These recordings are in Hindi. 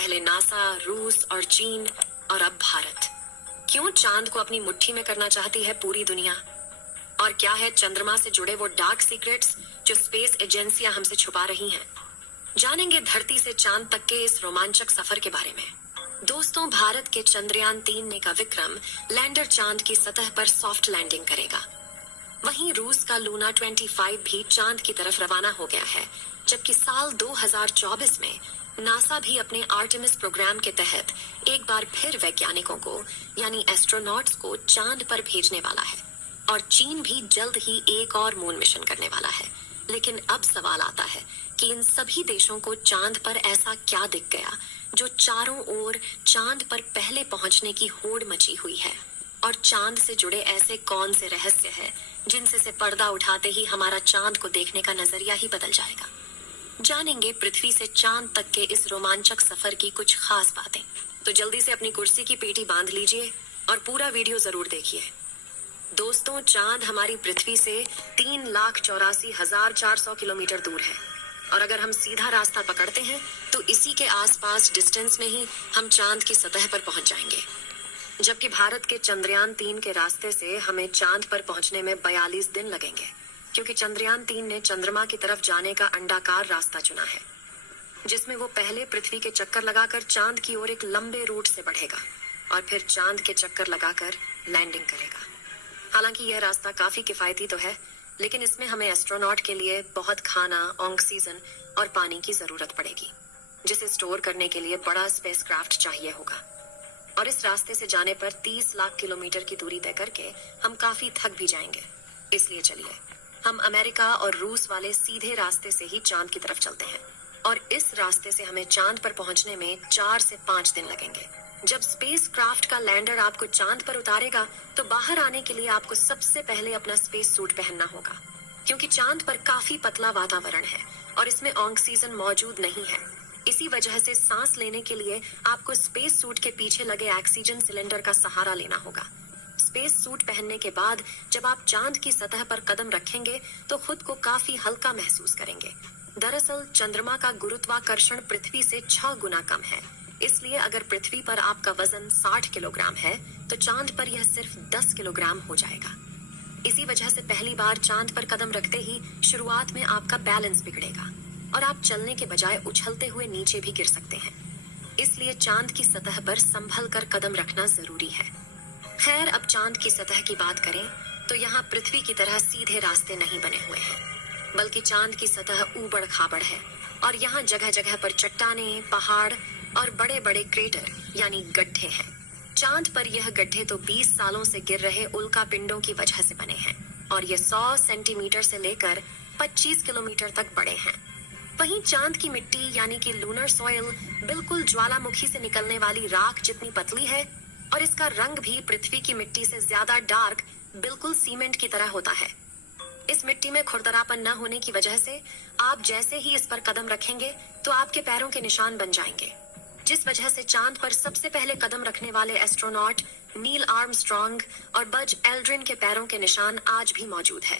पहले नासा, रूस और चीन और अब भारत। क्यों चांद को अपनी मुट्ठी में करना चाहती है पूरी दुनिया? और क्या है चंद्रमा से जुड़े वो डार्क सीक्रेट्स जो स्पेस एजेंसियां हमसे छुपा रही हैं? जानेंगे धरती से चांद तक के इस रोमांचक सफर के बारे में। दोस्तों, भारत के चंद्रयान 3 ने का विक्रम लैंडर चांद की सतह पर सॉफ्ट लैंडिंग करेगा। वहीं रूस का लूना 25 भी चांद की तरफ रवाना हो गया है, जबकि साल 2024 में नासा भी अपने आर्टेमिस प्रोग्राम के तहत एक बार फिर वैज्ञानिकों को यानी एस्ट्रोनॉट्स को चांद पर भेजने वाला है। और चीन भी जल्द ही एक और मून मिशन करने वाला है। लेकिन अब सवाल आता है कि इन सभी देशों को चांद पर ऐसा क्या दिख गया जो चारों ओर चांद पर पहले पहुंचने की होड़ मची हुई है? और चांद से जुड़े ऐसे कौन से रहस्य हैं जिनसे से पर्दा उठाते ही हमारा चांद को देखने का नजरिया ही बदल जाएगा? जानेंगे पृथ्वी से चांद तक के इस रोमांचक सफर की कुछ खास बातें। तो जल्दी से अपनी कुर्सी की पेटी बांध लीजिए और पूरा वीडियो जरूर देखिए। दोस्तों, चांद हमारी पृथ्वी से 3,84,400 किलोमीटर दूर है। और अगर हम सीधा रास्ता पकड़ते हैं तो इसी के आसपास डिस्टेंस में ही हम चांद की सतह पर पहुंच जाएंगे। जबकि भारत के चंद्रयान 3 के रास्ते से हमें चांद पर पहुंचने में 42 दिन लगेंगे, क्योंकि चंद्रयान 3 ने चंद्रमा की तरफ जाने का अंडाकार रास्ता चुना है, जिसमें वो पहले पृथ्वी के चक्कर लगाकर चांद की ओर एक लंबे रूट से बढ़ेगा और फिर चांद के चक्कर लगाकर लैंडिंग करेगा। हालांकि यह रास्ता काफी किफायती तो है, लेकिन इसमें हमें एस्ट्रोनॉट के लिए बहुत खाना, ऑक्सीजन और पानी की जरूरत पड़ेगी, जिसे स्टोर करने के लिए बड़ा स्पेसक्राफ्ट चाहिए होगा। और इस रास्ते से जाने पर 30 लाख किलोमीटर की दूरी तय करके हम काफी थक भी जाएंगे। इसलिए चलिए हम अमेरिका और रूस वाले सीधे रास्ते से ही चांद की तरफ चलते हैं। और इस रास्ते से हमें चांद पर पहुंचने में 4 से 5 दिन लगेंगे। जब स्पेस क्राफ्ट का लैंडर आपको चांद पर उतारेगा तो बाहर आने के लिए आपको सबसे पहले अपना स्पेस सूट पहनना होगा, क्योंकि चांद पर काफी पतला वातावरण है और इसमें ऑक्सीजन मौजूद नहीं है। इसी वजह से सांस लेने के लिए आपको स्पेस सूट के पीछे लगे ऑक्सीजन सिलेंडर का सहारा लेना होगा। स्पेस सूट पहनने के बाद जब आप चांद की सतह पर कदम रखेंगे तो खुद को काफी हल्का महसूस करेंगे। दरअसल चंद्रमा का गुरुत्वाकर्षण पृथ्वी से 6 गुना कम है, इसलिए अगर पृथ्वी पर आपका वजन 60 किलोग्राम है तो चांद पर यह सिर्फ 10 किलोग्राम हो जाएगा। इसी वजह से पहली बार चांद पर कदम रखते ही शुरुआत में आपका बैलेंस बिगड़ेगा और आप चलने के बजाय उछलते हुए नीचे भी गिर सकते हैं। इसलिए चांद की सतह पर संभल कर कदम रखना जरूरी है। खैर, अब चांद की सतह की बात करें तो यहाँ पृथ्वी की तरह सीधे रास्ते नहीं बने हुए हैं, बल्कि चांद की सतह ऊबड़ खाबड़ है और यहाँ जगह जगह पर चट्टानें, पहाड़ और बड़े बड़े क्रेटर यानी गड्ढे हैं। चांद पर यह गड्ढे तो 20 सालों से गिर रहे उल्का पिंडों की वजह से बने हैं और ये 100 सेंटीमीटर से लेकर 25 किलोमीटर तक बड़े हैं। वहीं चांद की मिट्टी यानी कि लूनर सॉइल बिल्कुल ज्वालामुखी से निकलने वाली राख जितनी पतली है और इसका रंग भी पृथ्वी की मिट्टी से ज्यादा डार्क, बिल्कुल सीमेंट की तरह होता है। इस मिट्टी में खुरदरापन न होने की वजह से आप जैसे ही इस पर कदम रखेंगे तो आपके पैरों के निशान बन जाएंगे, जिस वजह से चांद पर सबसे पहले कदम रखने वाले एस्ट्रोनॉट नील आर्मस्ट्रॉन्ग और बज एल्ड्रिन के पैरों के निशान आज भी मौजूद है।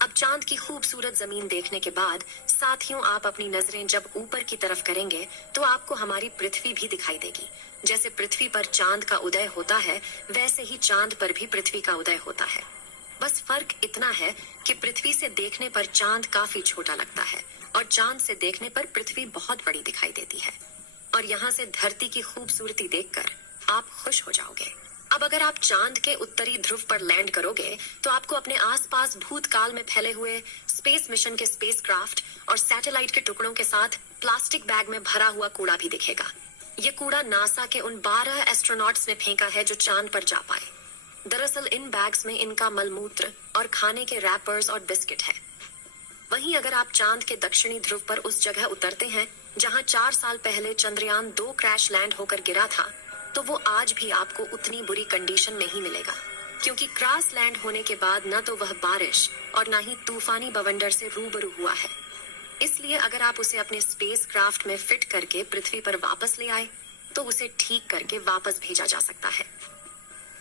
अब चांद की खूबसूरत जमीन देखने के बाद साथियों, आप अपनी नजरें जब ऊपर की तरफ करेंगे तो आपको हमारी पृथ्वी भी दिखाई देगी। जैसे पृथ्वी पर चांद का उदय होता है, वैसे ही चांद पर भी पृथ्वी का उदय होता है। बस फर्क इतना है कि पृथ्वी से देखने पर चांद काफी छोटा लगता है और चांद से देखने पर पृथ्वी बहुत बड़ी दिखाई देती है। और यहाँ से धरती की खूबसूरती देखकर आप खुश हो जाओगे। अब अगर आप चांद के उत्तरी ध्रुव पर लैंड करोगे तो आपको अपने आसपास भूतकाल में फैले हुए स्पेस मिशन के स्पेसक्राफ्ट और सैटेलाइट के टुकड़ों के साथ प्लास्टिक बैग में भरा हुआ कूड़ा भी दिखेगा। ये कूड़ा नासा के उन 12 एस्ट्रोनॉट्स ने फेंका है जो चांद पर जा पाए। दरअसल इन बैग्स में इनका मलमूत्र और खाने के रैपर्स और बिस्किट है। वहीं अगर आप चांद के दक्षिणी ध्रुव पर उस जगह उतरते हैं जहां 4 साल पहले चंद्रयान 2 क्रैश लैंड होकर गिरा था, तो वो आज भी आपको उतनी बुरी कंडीशन में ही मिलेगा, क्योंकि क्रैश लैंड होने के बाद न तो वह बारिश और न ही तूफानी बवंडर से रूबरू हुआ है। इसलिए अगर आप उसे अपने स्पेस क्राफ्ट में फिट करके पृथ्वी पर वापस ले आए तो उसे ठीक करके वापस भेजा जा सकता है।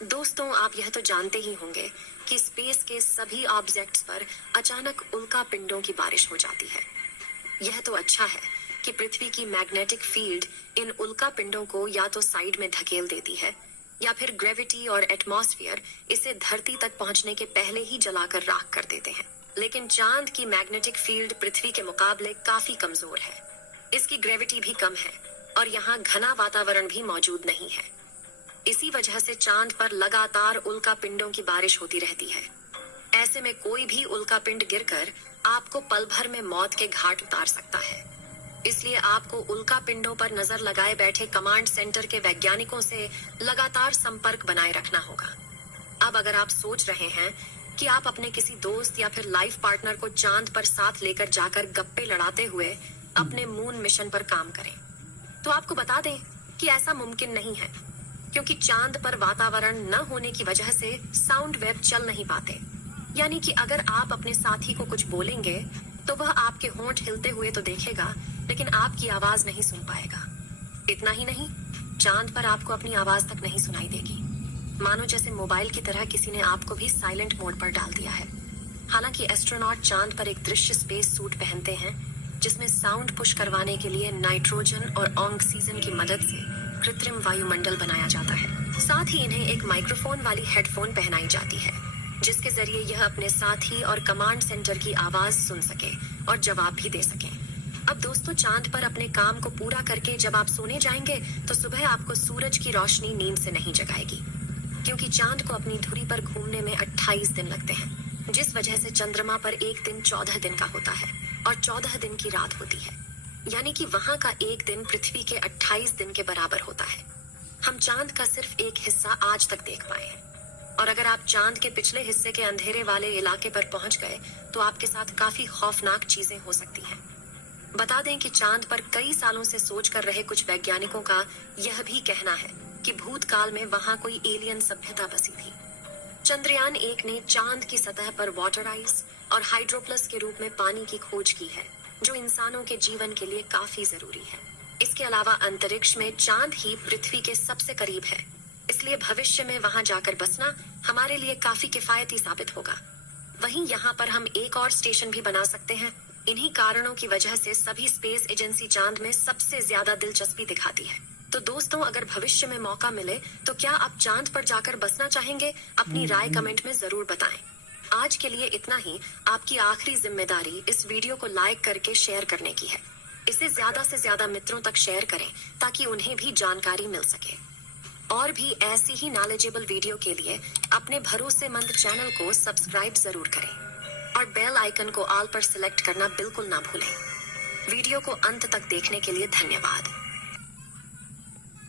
दोस्तों, आप यह तो जानते ही होंगे कि स्पेस के सभी ऑब्जेक्ट्स पर अचानक उल्का पिंडों की बारिश हो जाती है। यह तो अच्छा है, कि पृथ्वी की मैग्नेटिक फील्ड इन उल्का पिंडों को या तो साइड में धकेल देती है या फिर ग्रेविटी और एटमॉस्फेयर इसे धरती तक पहुंचने के पहले ही जलाकर राख कर देते हैं। लेकिन चांद की मैग्नेटिक फील्ड पृथ्वी के मुकाबले काफी कमजोर है। इसकी ग्रेविटी भी कम है और यहाँ घना वातावरण भी मौजूद नहीं है। इसी वजह से चांद पर लगातार उल्का पिंडों की बारिश होती रहती है। ऐसे में कोई भी उल्का पिंड गिरकर आपको पल भर में मौत के घाट उतार सकता है। इसलिए आपको उल्का पिंडों पर नजर लगाए बैठे कमांड सेंटर के वैज्ञानिकों से लगातार संपर्क बनाए रखना होगा। अब अगर आप सोच रहे हैं कि आप अपने किसी दोस्त या फिर लाइफ पार्टनर को चांद पर साथ लेकर जाकर गप्पे लड़ाते हुए अपने मून मिशन पर काम करें, तो आपको बता दें कि ऐसा मुमकिन नहीं है, क्योंकि चांद पर वातावरण न होने की वजह से साउंड वेव चल नहीं पाते। यानी कि अगर आप अपने साथी को कुछ बोलेंगे तो वह आपके होंठ हिलते हुए तो देखेगा, लेकिन आपकी आवाज नहीं सुन पाएगा। इतना ही नहीं, चांद पर आपको अपनी आवाज तक नहीं सुनाई देगी, मानो जैसे मोबाइल की तरह किसी ने आपको भी साइलेंट मोड पर डाल दिया है। हालांकि एस्ट्रोनॉट चांद पर एक दृश्य स्पेस सूट पहनते हैं जिसमें साउंड पुश करवाने के लिए नाइट्रोजन और ऑक्सीजन की मदद से कृत्रिम वायुमंडल बनाया जाता है। साथ ही इन्हें एक माइक्रोफोन वाली हेडफोन पहनाई जाती है जिसके जरिए यह अपने साथी और कमांड सेंटर की आवाज सुन सके और जवाब भी दे सके। अब दोस्तों, चांद पर अपने काम को पूरा करके जब आप सोने जाएंगे तो सुबह आपको सूरज की रोशनी नींद से नहीं जगाएगी, क्योंकि चांद को अपनी धुरी पर घूमने में 28 दिन लगते हैं, जिस वजह से चंद्रमा पर एक दिन 14 दिन का होता है और 14 दिन की रात होती है। यानी कि वहां का एक दिन पृथ्वी के 28 दिन के बराबर होता है। हम चांद का सिर्फ एक हिस्सा आज तक देख पाए हैं, और अगर आप चांद के पिछले हिस्से के अंधेरे वाले इलाके पर पहुंच गए तो आपके साथ काफी खौफनाक चीजें हो सकती हैं। बता दें कि चांद पर कई सालों से सोच कर रहे कुछ वैज्ञानिकों का यह भी कहना है कि भूतकाल में वहां कोई एलियन सभ्यता बसी थी। चंद्रयान 1 ने चांद की सतह पर वाटर आइस और हाइड्रोप्लस के रूप में पानी की खोज की है, जो इंसानों के जीवन के लिए काफी जरूरी है। इसके अलावा अंतरिक्ष में चांद ही पृथ्वी के सबसे करीब है, इसलिए भविष्य में वहां जाकर बसना हमारे लिए काफी किफायती साबित होगा। वहीं यहाँ पर हम एक और स्टेशन भी बना सकते हैं। इन्हीं कारणों की वजह से सभी स्पेस एजेंसी चांद में सबसे ज्यादा दिलचस्पी दिखाती है। तो दोस्तों, अगर भविष्य में मौका मिले तो क्या आप चांद पर जाकर बसना चाहेंगे? अपनी राय कमेंट में जरूर बताएं। आज के लिए इतना ही। आपकी आखिरी जिम्मेदारी इस वीडियो को लाइक करके शेयर करने की है। इसे ज्यादा से ज्यादा मित्रों तक शेयर करें ताकि उन्हें भी जानकारी मिल सके। और भी ऐसी ही नॉलेजेबल वीडियो के लिए अपने भरोसेमंद चैनल को सब्सक्राइब जरूर करें और बेल आइकन को ऑल पर सिलेक्ट करना बिल्कुल ना भूलें। वीडियो को अंत तक देखने के लिए धन्यवाद।